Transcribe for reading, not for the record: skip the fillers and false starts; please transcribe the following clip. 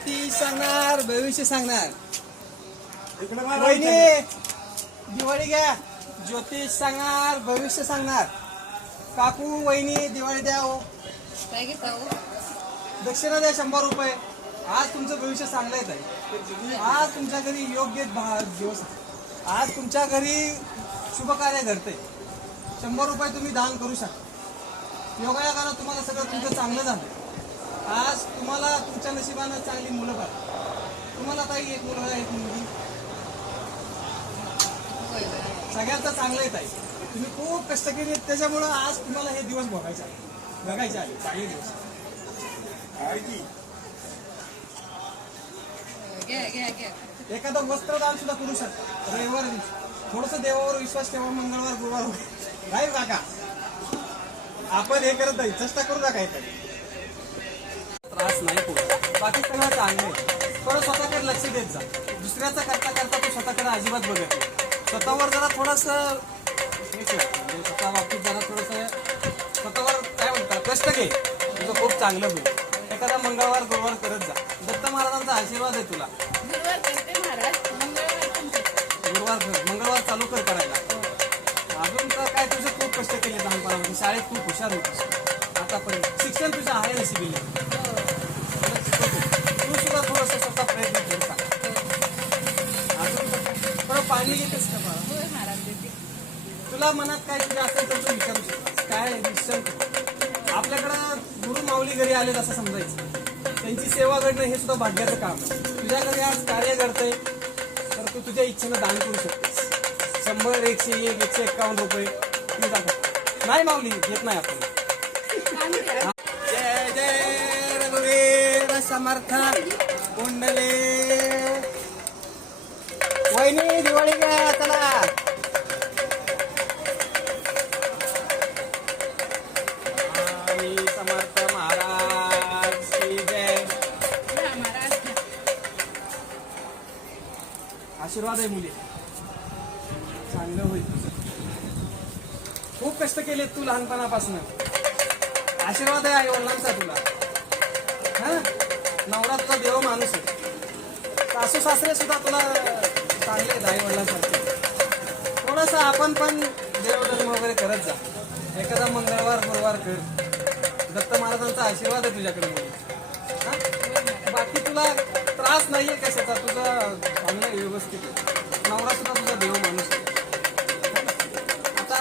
ज्योतिष सांगणार, भविष्य सांगणार. दिवाळी घ्या. ज्योतिष सांगणार, भविष्य सांगणार. काकू वहिनी दिवाळी द्या हो. काय घेता हो? दक्षिणा द्या 100 रुपये. आज तुमचं भविष्य चांगलं येत आहे. आज तुमच्या घरी योग्य दिवस. आज तुमच्या घरी शुभ कार्य घडते. 100 रुपये तुम्ही दान करू शकता. योगायोगानं तुम्हाला सगळं तुमचं चांगलं झालं. आज तुम्हाला तुमच्या नशिबानं चांगली मुलं पाहिजे. तुम्हाला ताई एक मुलगा एक मुलगी सगळ्यांचं चांगलं येत आहे. तुम्ही खूप कष्ट केले त्याच्यामुळं आज तुम्हाला हे दिवस बघायचे आले चांगले दिवस. एखादं वस्त्रदान सुद्धा करू शकता. रविवार थोडस देवावर विश्वास ठेवा. मंगळवार गुरुवार राहील काका. आपण हे करत नाही. चेष्टा करू नका. त्रास नाही पुढे. बाकी सगळं चांगलं आहे. थोडं स्वतःकडे लक्ष देत जा. दुसऱ्याचं करता करता तो स्वतःकडे अजिबात बघत नाही. स्वतःवर जरा थोडंसं स्वतः बाबतीत जरा थोडंसं स्वतःवर काय म्हणतात कष्ट घे. तुझं खूप चांगलं होईल. एखादा मंगळवार गुरुवार करत जा. दत्त महाराजांचा आशीर्वाद आहे तुला. मंगळवार चालू कर करायला. अजून तर काय तुझे खूप कष्ट केले लहानपणामध्ये. शाळेत खूप हुशार होतीस. आतापर्यंत शिक्षण तुझं आहे नशिबी. तू सुद्धा थोडंसं स्वतः प्रयत्न करता. अजून थोडं पाणी येतेस का बाळा? तुला मनात काय तुझ्या असेल तर तू विचारू शकतो. काय निश्चय आपल्याकडं गुरु माऊली घरी आलेत असं समजायचं. त्यांची सेवा घडणं हे सुद्धा भाग्याचं काम आहे. तुझ्या घरी आज कार्य घडतंय तर तू तुझ्या इच्छेनं दान करू शकतेस. 100 101 151 रुपये तुम्ही दाखव. नाही माऊली घेत नाही आपण. जय जय रघुवीर समर्थ कुंडले. वहिनी दिवाळी घ्या चला. समर्थ महाराज की जय. आशीर्वाद आहे मुली. चांगलं होईल. खूप कष्ट केलेत तू लहानपणापासून. आशीर्वाद आहे आई वडिलांचा तुला. हा नवरा तुझा देव माणूस आहे. सासू सासरे सुद्धा तुला चांगले आहेत आई वडिलांसारखे. थोडंसं आपण पण देवधर्म वगैरे करत जा. एखादा मंगळवार गुरुवार कर. दत्त महाराजांचा आशीर्वाद आहे तुझ्याकडे. बाकी तुला त्रास नाहीये कशाचा. तुझं चांगलं व्यवस्थित. नवरा सुद्धा तुझा देव माणूस आहे. आता